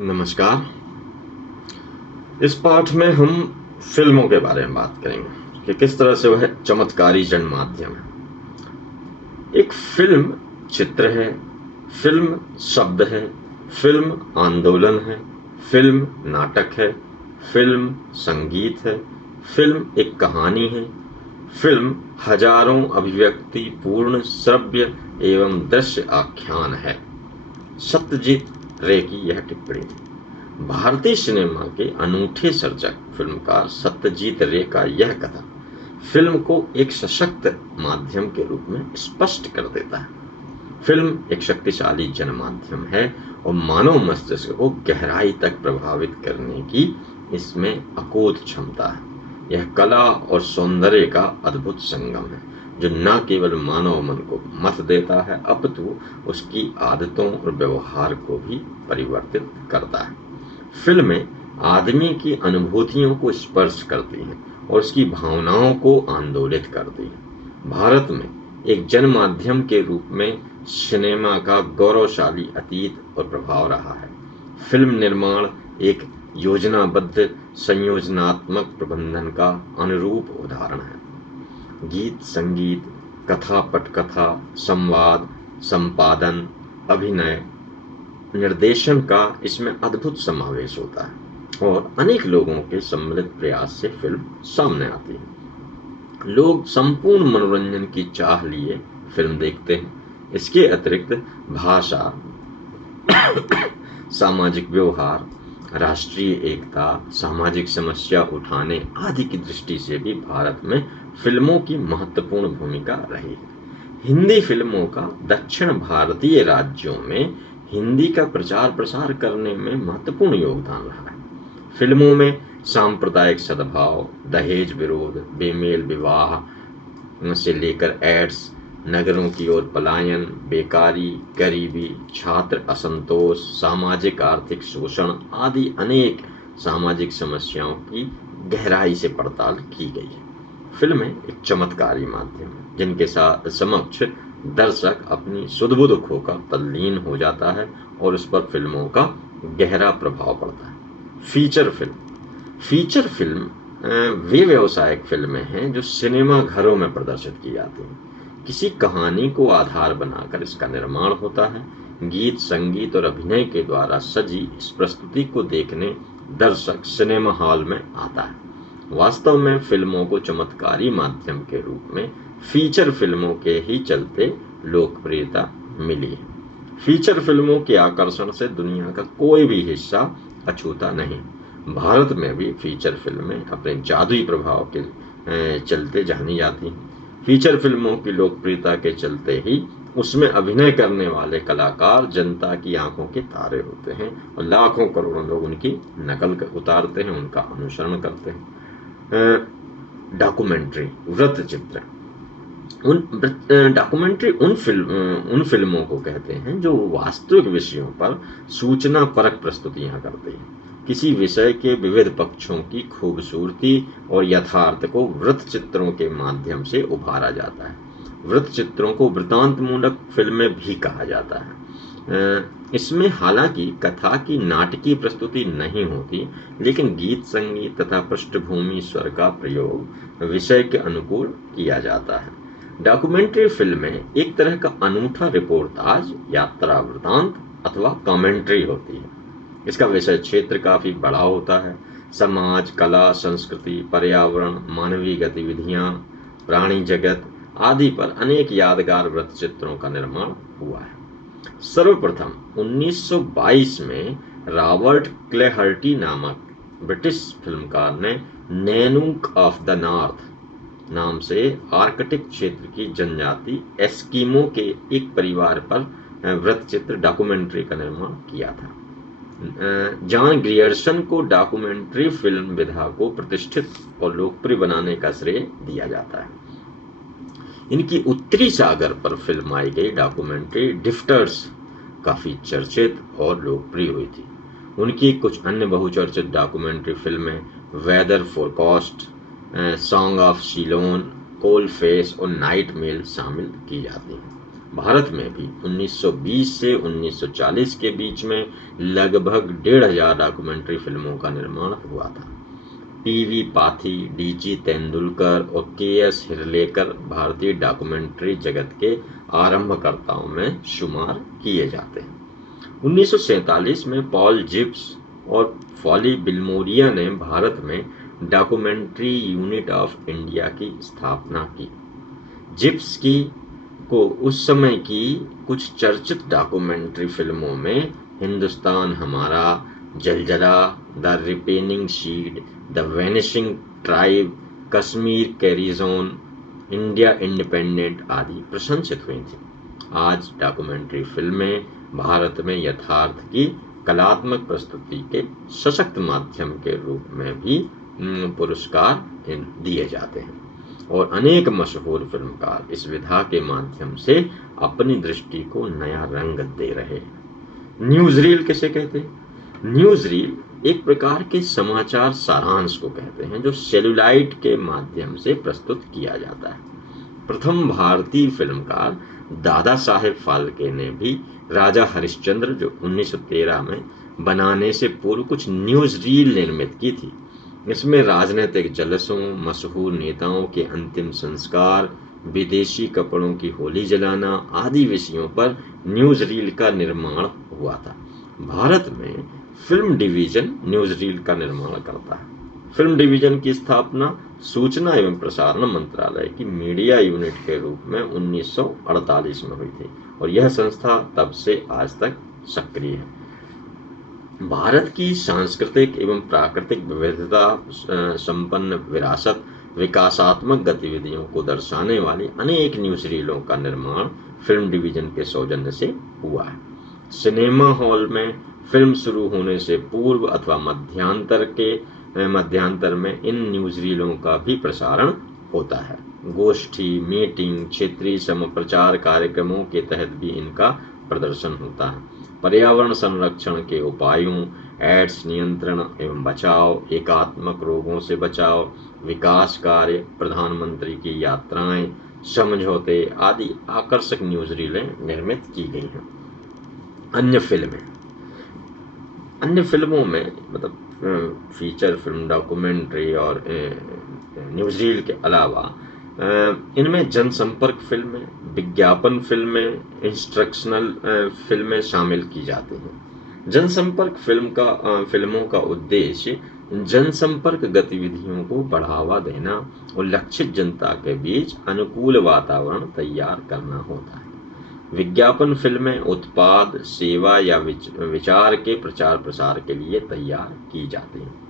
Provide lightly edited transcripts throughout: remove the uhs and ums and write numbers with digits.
नमस्कार। इस पाठ में हम फिल्मों के बारे में बात करेंगे कि किस तरह से वह चमत्कारी जन माध्यम है। एक फिल्म चित्र है, फिल्म शब्द है, फिल्म आंदोलन है, फिल्म नाटक है, फिल्म संगीत है, फिल्म एक कहानी है, फिल्म हजारों अभिव्यक्ति पूर्ण श्रव्य एवं दृश्य आख्यान है। सत्यजीत रे की यह टिप्पणी थी। भारतीय सिनेमा के अनूठे सर्जक फिल्मकार सत्यजीत रे का यह कथन फिल्म को एक सशक्त माध्यम के रूप में स्पष्ट कर देता है। फिल्म एक शक्तिशाली जन माध्यम है और मानव मस्तिष्क को गहराई तक प्रभावित करने की इसमें अकूत क्षमता है। यह कला और सौंदर्य का अद्भुत संगम है जो न केवल मानव मन को मत देता है अपितु उसकी आदतों और व्यवहार को भी परिवर्तित करता है। फिल्में आदमी की अनुभूतियों को स्पर्श करती हैं और उसकी भावनाओं को आंदोलित करती हैं। भारत में एक जन माध्यम के रूप में सिनेमा का गौरवशाली अतीत और प्रभाव रहा है। फिल्म निर्माण एक योजनाबद्ध संयोजनात्मक प्रबंधन का अनुरूप उदाहरण है। गीत, संगीत, कथा, पटकथा, संवाद, संपादन, अभिनय, निर्देशन का इसमें अद्भुत समावेश होता है और अनेक लोगों के सम्मिलित प्रयास से फिल्म सामने आती है। लोग संपूर्ण मनोरंजन की चाह लिए फिल्म देखते हैं। इसके अतिरिक्त भाषा, सामाजिक व्यवहार, राष्ट्रीय एकता, सामाजिक समस्या उठाने आदि की दृष्टि से भी भारत में फिल्मों की महत्वपूर्ण भूमिका रही है। हिंदी फिल्मों का दक्षिण भारतीय राज्यों में हिंदी का प्रचार प्रसार करने में महत्वपूर्ण योगदान रहा है। फिल्मों में सांप्रदायिक सद्भाव, दहेज विरोध, बेमेल विवाह से लेकर एड्स, नगरों की ओर पलायन, बेकारी, गरीबी, छात्र असंतोष, सामाजिक आर्थिक शोषण आदि अनेक सामाजिक समस्याओं की गहराई से पड़ताल की गई है। फिल्में एक चमत्कारी माध्यम है जिनके साथ समक्ष दर्शक अपनी सुध-बुध खोकर तल्लीन हो जाता है और उस पर फिल्मों का गहरा प्रभाव पड़ता है। फीचर फिल्म वे व्यावसायिक फिल्में हैं जो सिनेमा घरों में प्रदर्शित की जाती हैं। किसी कहानी को आधार बनाकर इसका निर्माण होता है। गीत, संगीत और अभिनय के द्वारा सजी इस प्रस्तुति को देखने दर्शक सिनेमा हॉल में आता है। वास्तव में फिल्मों को चमत्कारी माध्यम के रूप में फीचर फिल्मों के ही चलते लोकप्रियता मिली है। फीचर फिल्मों के आकर्षण से दुनिया का कोई भी हिस्सा अछूता नहीं। भारत में भी फीचर फिल्में अपने जादुई प्रभाव के चलते जानी जाती हैं। फीचर फिल्मों की लोकप्रियता के चलते ही उसमें अभिनय करने वाले कलाकार जनता की आंखों के तारे होते हैं और लाखों करोड़ों लोग उनकी नकल उतारते हैं, उनका अनुसरण करते हैं। डॉक्यूमेंट्री, वृत्तचित्र। डॉक्यूमेंट्री उन फिल्मों को कहते हैं जो वास्तविक विषयों पर सूचना परक प्रस्तुतियां करते हैं। किसी विषय के विविध पक्षों की खूबसूरती और यथार्थ को वृत्तचित्रों के माध्यम से उभारा जाता है। वृत्तचित्रों को वृत्तांतमूलक फिल्में भी कहा जाता है। इसमें हालांकि कथा की नाटकीय प्रस्तुति नहीं होती, लेकिन गीत, संगीत तथा पृष्ठभूमि स्वर का प्रयोग विषय के अनुकूल किया जाता है। डॉक्यूमेंट्री फिल्में एक तरह का अनूठा रिपोर्टाज, यात्रा वृत्तांत अथवा कमेंट्री होती है। इसका विषय क्षेत्र काफी बड़ा होता है। समाज, कला, संस्कृति, पर्यावरण, मानवीय गतिविधियां, प्राणी जगत आदि पर अनेक यादगार वृत्तचित्रों का निर्माण हुआ है। सर्वप्रथम 1922 में रॉबर्ट क्लेहर्टी नामक ब्रिटिश फिल्मकार ने नैनूक ऑफ द नॉर्थ नाम से आर्कटिक क्षेत्र की जनजाति एस्किमो के एक परिवार पर वृत्तचित्र डॉक्यूमेंट्री का निर्माण किया था। जॉन ग्रियर्सन को डॉक्यूमेंट्री फिल्म विधा को प्रतिष्ठित और लोकप्रिय बनाने का श्रेय दिया जाता है। इनकी उत्तरी सागर पर फिल्माई गई डॉक्यूमेंट्री ड्रिफ्टर्स काफी चर्चित और लोकप्रिय हुई थी। उनकी कुछ अन्य बहुचर्चित डॉक्यूमेंट्री फिल्में weather forecast, song of Ceylon, coal face और नाइट मेल शामिल की जाती हैं। भारत में भी 1920 से 1940 के बीच में लगभग 1500 डॉक्यूमेंट्री फिल्मों का निर्माण हुआ था। पीवी पाथी, डीजी तेंदुलकर और केएस हिरलेकर भारतीय डॉक्यूमेंट्री जगत के आरंभकर्ताओं में शुमार किए जाते हैं। 1947 में पॉल जिब्स और फॉली बिल्मोरिया ने भारत में डॉक्यूमेंट्री यूनिट ऑफ इंडिया की स्थापना की। जिब्स को उस समय की कुछ चर्चित डॉक्यूमेंट्री फिल्मों में हिंदुस्तान हमारा, Zalzala, the ripening seed, the vanishing tribe, Kashmir carries on, India independent आदि प्रशंसित हुई थी। आज डॉक्यूमेंट्री फिल्में भारत में यथार्थ की कलात्मक प्रस्तुति के सशक्त माध्यम के रूप में भी पुरस्कार दिए जाते हैं और अनेक मशहूर फिल्मकार इस विधा के माध्यम से अपनी दृष्टि को नया रंग दे रहे हैं। न्यूज़रील किसे कहते हैं? न्यूज़रील एक प्रकार के समाचार सारांश को कहते हैं जो सेलुलाइट के माध्यम से प्रस्तुत किया जाता है। प्रथम भारतीय फिल्मकार दादा साहेब फाल्के ने भी राजा हरिश्चंद्र जो 1913 में बनाने से पूर्व कुछ न्यूज़रील निर्मित की थी। इसमें राजनीतिक जलसों, मशहूर नेताओं के अंतिम संस्कार, विदेशी कपड़ों की होली जलाना आदि विषयों पर न्यूज़रील का निर्माण हुआ था। भारत में फिल्म डिवीजन न्यूज़रील का निर्माण करता है। फिल्म डिवीजन की स्थापना सूचना एवं प्रसारण मंत्रालय की मीडिया यूनिट के रूप में 1948 में हुई थी और यह संस्था तब से आज तक सक्रिय है। भारत की सांस्कृतिक एवं प्राकृतिक विविधता संपन्न विरासत, विकासात्मक गतिविधियों को दर्शाने वाली अनेक न्यूज़रीलों का निर्माण फिल्म डिवीजन के सौजन्य से हुआ है। सिनेमा हॉल में फिल्म शुरू होने से पूर्व अथवा मध्यांतर में इन न्यूज़रीलों का भी प्रसारण होता है। गोष्ठी, मीटिंग, क्षेत्रीय समप्रचार कार्यक्रमों के तहत भी इनका प्रदर्शन होता है। पर्यावरण संरक्षण के उपायों, एड्स नियंत्रण एवं बचाव, एकात्मक रोगों से बचाव, विकास कार्य, प्रधानमंत्री की यात्राएं, समझौते आदि आकर्षक न्यूज़रीलें निर्मित की गई हैं। अन्य फिल्मों में मतलब फीचर फिल्म, डॉक्यूमेंट्री और न्यूज़रील के अलावा इनमें जनसंपर्क फिल्में, विज्ञापन फिल्में, इंस्ट्रक्शनल फिल्में शामिल की जाती हैं। जनसंपर्क फिल्मों का उद्देश्य जनसंपर्क गतिविधियों को बढ़ावा देना और लक्षित जनता के बीच अनुकूल वातावरण तैयार करना होता है। विज्ञापन फिल्में उत्पाद, सेवा या विचार के प्रचार प्रसार के लिए तैयार की जाती हैं।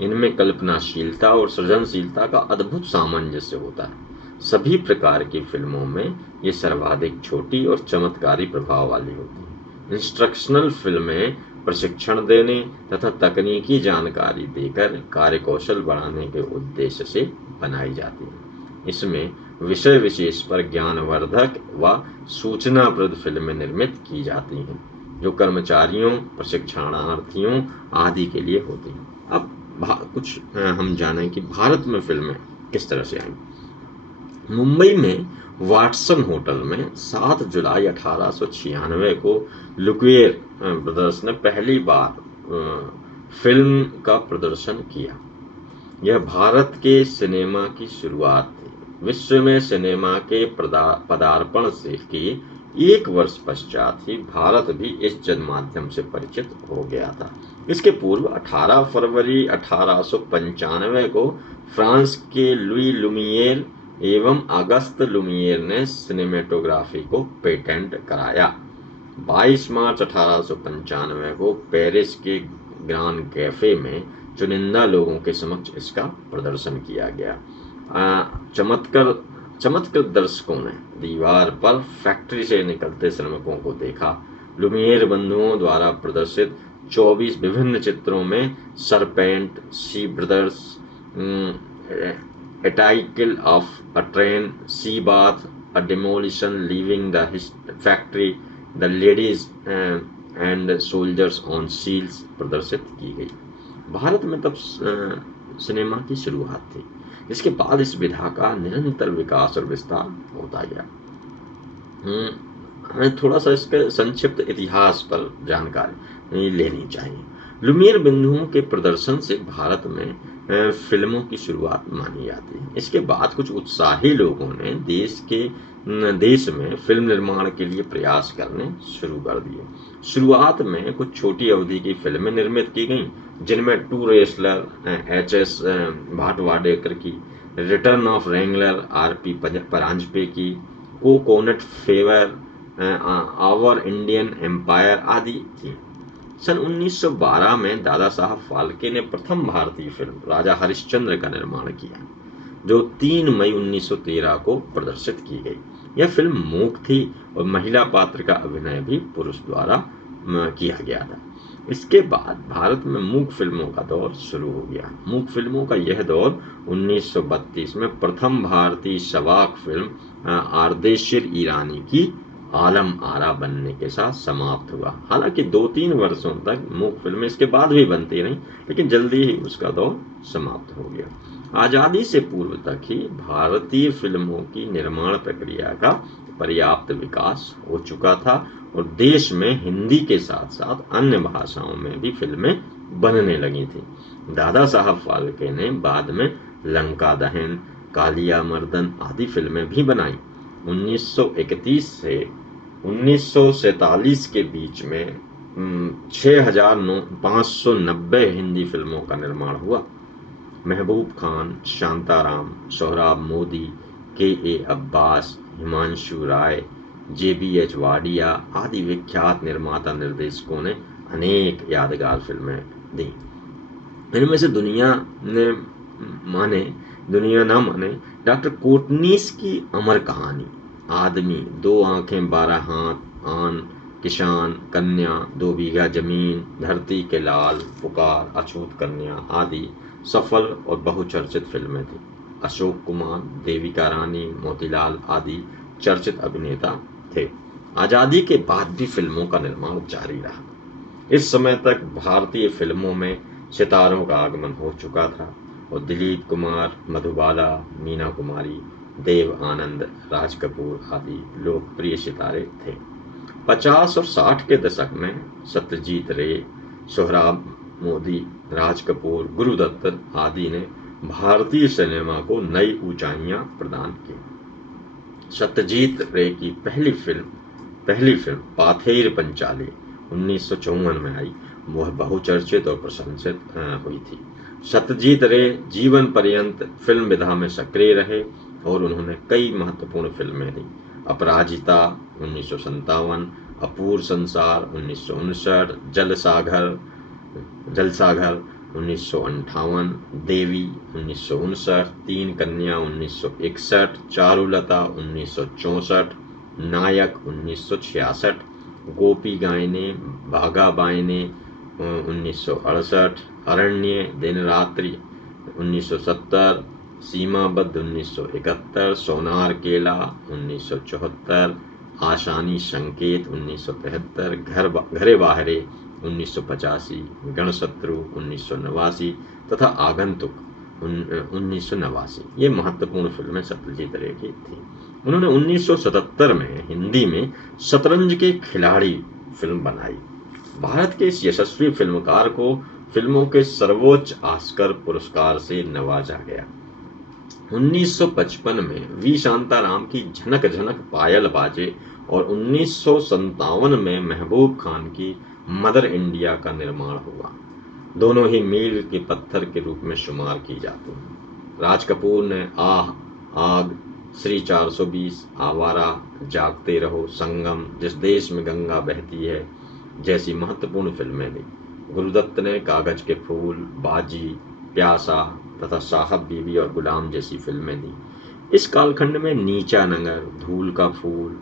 इनमें कल्पनाशीलता और सृजनशीलता का अद्भुत सामंजस्य होता है। सभी प्रकार की फिल्मों में ये सर्वाधिक छोटी और चमत्कारी प्रभाव वाली होती हैं। इंस्ट्रक्शनल फिल्में प्रशिक्षण देने तथा तकनीकी जानकारी देकर कार्यकौशल बढ़ाने के उद्देश्य से बनाई जाती हैं। इसमें विषय विशेष पर ज्ञानवर्धक व सूचनाप्रद फिल्में निर्मित की जाती हैं जो कर्मचारियों, प्रशिक्षणार्थियों आदि के लिए होती हैं। अब कुछ हम जानें कि भारत में फिल्में किस तरह से आई। मुंबई में वाटसन होटल में 7 जुलाई 1896 को लुक्वेर ब्रदर्स ने पहली बार फिल्म का प्रदर्शन किया। यह भारत के सिनेमा की शुरुआत थी। विश्व में सिनेमा के पदार्पण से के 1 वर्ष पश्चात ही भारत भी इस जनमाध्यम से परिचित हो गया था। इसके पूर्व 18 फरवरी 1895 को फ्रांस के लुई लुमियर एवं अगस्त लुमियर ने सिनेमेटोग्राफी को पेटेंट कराया। 22 मार्च 1895 को पेरिस के ग्रांड कैफे में चुनिंदा लोगों के समक्ष इसका प्रदर्शन किया गया। चमत्कृत दर्शकों ने दीवार पर फैक्ट्री से निकलते श्रमिकों को देखा। लुमियर बंधुओं द्वारा प्रदर्शित 24 विभिन्न चित्रों में serpent, sea brothers, A Title of a Train, Sea Bath, A Demolition, Leaving the Factory, The Ladies and Soldiers on Shields प्रदर्शित की गई। भारत में तब सिनेमा की शुरुआत थी। इसके बाद इस विधा का निरंतर विकास और विस्तार होता गया। हमें थोड़ा सा इसके संक्षिप्त इतिहास पर जानकारी लेनी चाहिए। लुमियर बिंदुओं के प्रदर्शन से भारत में फिल्मों की शुरुआत मानी जाती है। इसके बाद कुछ उत्साही लोगों ने देश में फिल्म निर्माण के लिए प्रयास करने शुरू कर दिए। शुरुआत में कुछ छोटी अवधि की फिल्में निर्मित की गईं, जिनमें टू रेसलर HS भाटवाडेकर की, return of wrangler RP Paranjpe की, coconut fair, our Indian empire आदि थी। सन 1912 में दादा साहब फाल्के ने प्रथम भारतीय फिल्म राजा हरिश्चंद्र का निर्माण किया, जो 3 मई 1913 को प्रदर्शित की गई। यह फिल्म मूक थी और महिला पात्र का अभिनय भी पुरुष द्वारा किया गया था। इसके बाद भारत में मूक फिल्मों का दौर शुरू हो गया। मूक फिल्मों का यह दौर 1932 में प्रथम भारतीय सवाक फिल्म आर्देशिर ईरानी की आलम आरा बनने के साथ समाप्त हुआ। हालांकि 2-3 वर्षों तक मूक फिल्में इसके बाद भी बनती रहीं, लेकिन जल्दी ही उसका दौर समाप्त हो गया। आज़ादी से पूर्व तक ही भारतीय फिल्मों की निर्माण प्रक्रिया का पर्याप्त विकास हो चुका था और देश में हिंदी के साथ साथ अन्य भाषाओं में भी फिल्में बनने लगी थी। दादा साहब फाल्के ने बाद में लंका दहन, कालिया मर्दन आदि फिल्में भी बनाई। 1931 से 1947 के बीच में 6590 हिंदी फिल्मों का निर्माण हुआ। महबूब खान, शांताराम, सोहराब मोदी, KA अब्बास, हिमांशु राय, JBH वाडिया आदि विख्यात निर्माता निर्देशकों ने अनेक यादगार फिल्में दी। इनमें से दुनिया ना माने डॉक्टर कोटनीस की अमर कहानी, आदमी, 2 आंखें 12 हाथ, आन, किसान, कन्या, 2 बीघा जमीन, धरती के लाल, पुकार, अछूत कन्या आदि सफल और बहुचर्चित फिल्में थी। अशोक कुमार, देविका रानी, मोतीलाल आदि चर्चित अभिनेता थे। आजादी के बाद भी फिल्मों का निर्माण जारी रहा। इस समय तक भारतीय फिल्मों में सितारों का आगमन हो चुका था और दिलीप कुमार, मधुबाला, मीना कुमारी, देव आनंद, राज कपूर आदि लोकप्रिय सितारे थे। 50 और 60 के दशक में सत्यजीत रे, सोहराब मोदी, राज कपूर, गुरुदत्त आदि ने भारतीय सिनेमा को नई ऊंचाइयां प्रदान की। सत्यजीत रे की पहली फिल्म पाथेर पंचाली 1954 में आई। वह बहुचर्चित और प्रशंसित हुई थी। सत्यजीत रे जीवन पर्यंत फिल्म विधा में सक्रिय रहे और उन्होंने कई महत्वपूर्ण फिल्में दी। अपराजिता 1957, अपूर्व संसार 1959, जलसाघर 1958, देवी 1959, 3 कन्या 1961, चारुलता 1964, नायक 1966, गोपी गायने भागा बायने 1968, अरण्य दिन रात्रि 1970, सीमाबद्ध 1971, सोनार केला 1974, आशानी संकेत 1973, घरे बाहरे 1985, गणशत्रु 1989 तथा आगंतुक 1989। ये महत्वपूर्ण फिल्में सत्यजीत रे की थी। उन्होंने 1977 में हिंदी में शतरंज के खिलाड़ी फिल्म बनाई। भारत के इस यशस्वी फिल्मकार को फिल्मों के सर्वोच्च ऑस्कर पुरस्कार से नवाजा गया। 1955 में वी शांताराम की झनक झनक पायल बाजे और 1957 में महबूब खान की मदर इंडिया का निर्माण हुआ। दोनों ही मील के पत्थर के रूप में शुमार की जाती हैं। राज कपूर ने आग, श्री 420, आवारा, जागते रहो, संगम, जिस देश में गंगा बहती है जैसी महत्वपूर्ण फिल्में दी। गुरुदत्त ने कागज के फूल, बाजी, प्यासा तथा साहब बीबी और गुलाम जैसी फिल्में दी। इस कालखंड में नीचा नगर, धूल का फूल,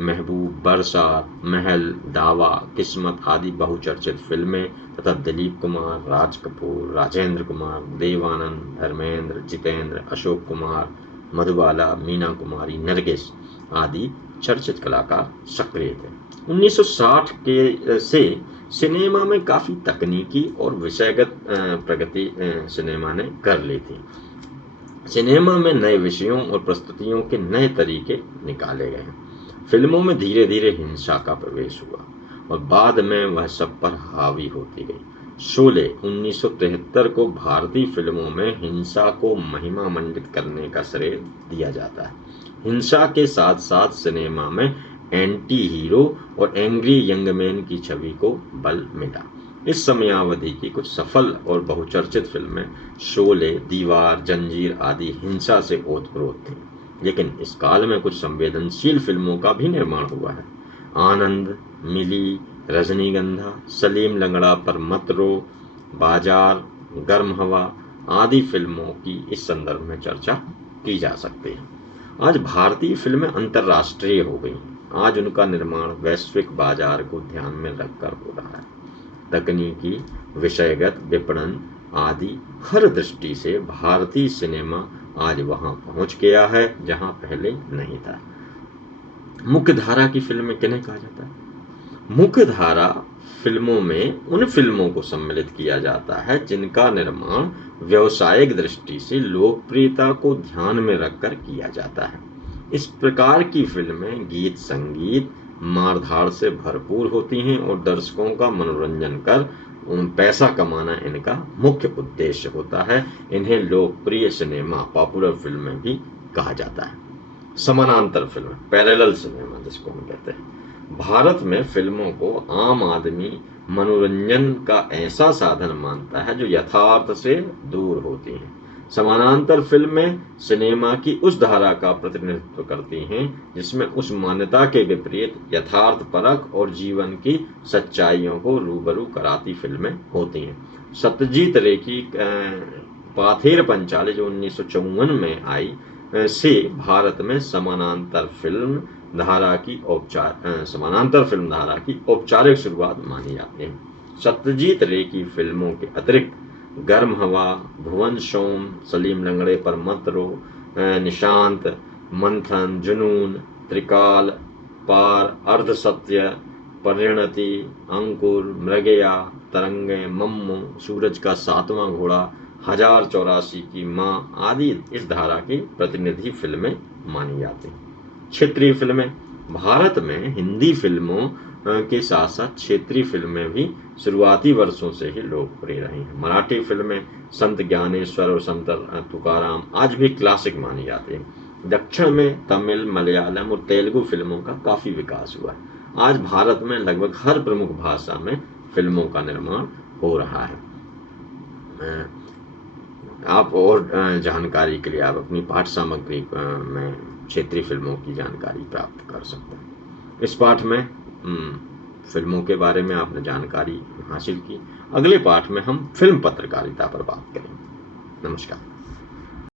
महबूब, बरसात, महल, दावा, किस्मत आदि बहुचर्चित फिल्में तथा दिलीप कुमार, राज कपूर, राजेंद्र कुमार, देवानंद, धर्मेंद्र, जितेंद्र, अशोक कुमार, मधुबाला, मीना कुमारी, नरगिस आदि चर्चित कलाकार सक्रिय थे। 1960 के से सिनेमा में काफी तकनीकी और विषयगत प्रगति सिनेमा ने कर ली थी। सिनेमा में नए विषयों और प्रस्तुतियों के नए तरीके निकाले गए। फिल्मों में धीरे धीरे हिंसा का प्रवेश हुआ और बाद में वह सब पर हावी होती गई। शोले 1973 को भारतीय फिल्मों में हिंसा को महिमा मंडित करने का श्रेय दिया जाता है। हिंसा के साथ साथ सिनेमा में एंटी हीरो और एंग्री यंग मैन की छवि को बल मिला। इस समयावधि की कुछ सफल और बहुचर्चित फिल्में शोले, दीवार, जंजीर आदि हिंसा से ओतप्रोत थीं। लेकिन इस काल में कुछ संवेदनशील फिल्मों का भी निर्माण हुआ है। आनंद, मिली, रजनीगंधा, सलीम लंगड़ा पर मत रो, बाजार, गर्म हवा आदि फिल्मों की इस संदर्भ में चर्चा की जा सकती है। आज भारतीय फिल्में अंतर्राष्ट्रीय हो गई हैं। आज उनका निर्माण वैश्विक बाजार को ध्यान में रखकर हो रहा है। तकनीकी, विषयगत, विपणन आदि हर दृष्टि से भारतीय सिनेमा आज वहां पहुंच गया है जहां पहले नहीं था। मुख्य धारा की फिल्में किन्हें कहा जाता है? मुख्य धारा फिल्मों में उन फिल्मों को सम्मिलित किया जाता है जिनका निर्माण व्यावसायिक दृष्टि से लोकप्रियता को ध्यान में रखकर किया जाता है। इस प्रकार की फिल्में गीत संगीत मारधाड़ से भरपूर होती हैं और दर्शकों का मनोरंजन कर पैसा कमाना इनका मुख्य उद्देश्य होता है। इन्हें लोकप्रिय सिनेमा, पॉपुलर फिल्में भी कहा जाता है। समानांतर फिल्में, पैरेलल सिनेमा जिसको हम कहते हैं। भारत में फिल्मों को आम आदमी मनोरंजन का ऐसा साधन मानता है जो यथार्थ से दूर होती हैं। समानांतर फिल्में सिनेमा की उस धारा का प्रतिनिधित्व करती हैं जिसमें उस मान्यता के विपरीत यथार्थ परक और जीवन की सच्चाइयों को रूबरू कराती फिल्में होती हैं। सत्यजीत रे की पाथेर पंचाली जो 1954 में आई से भारत में समानांतर फिल्म धारा की औपचारिक शुरुआत मानी जाती है। सत्यजीत रे की फिल्मों के अतिरिक्त गर्म हवा, भुवन सोम, सलीम लंगड़े पर मत रो, निशांत, मंथन, जुनून, त्रिकाल, पार, अर्धसत्य, परिणति, अंकुर, मृगया, तरंगे, मम्मू, सूरज का सातवां घोड़ा, 1084 की माँ आदि इस धारा की प्रतिनिधि फिल्में मानी जाती हैं। क्षेत्रीय फिल्में, भारत में हिंदी फिल्मों के साथ साथ क्षेत्रीय फिल्में भी शुरुआती वर्षों से ही लोकप्रिय रही हैं। मराठी फिल्में संत ज्ञानेश्वर और संत तुकाराम आज भी क्लासिक मानी जाती हैं। दक्षिण में तमिल, मलयालम और तेलुगु फिल्मों का काफी विकास हुआ है। आज भारत में लगभग हर प्रमुख भाषा में फिल्मों का निर्माण हो रहा है। आप और जानकारी के लिए आप अपनी पाठ्य सामग्री में क्षेत्रीय फिल्मों की जानकारी प्राप्त कर सकते हैं। इस पाठ में फिल्मों के बारे में आपने जानकारी हासिल की। अगले पाठ में हम फिल्म पत्रकारिता पर बात करेंगे। नमस्कार।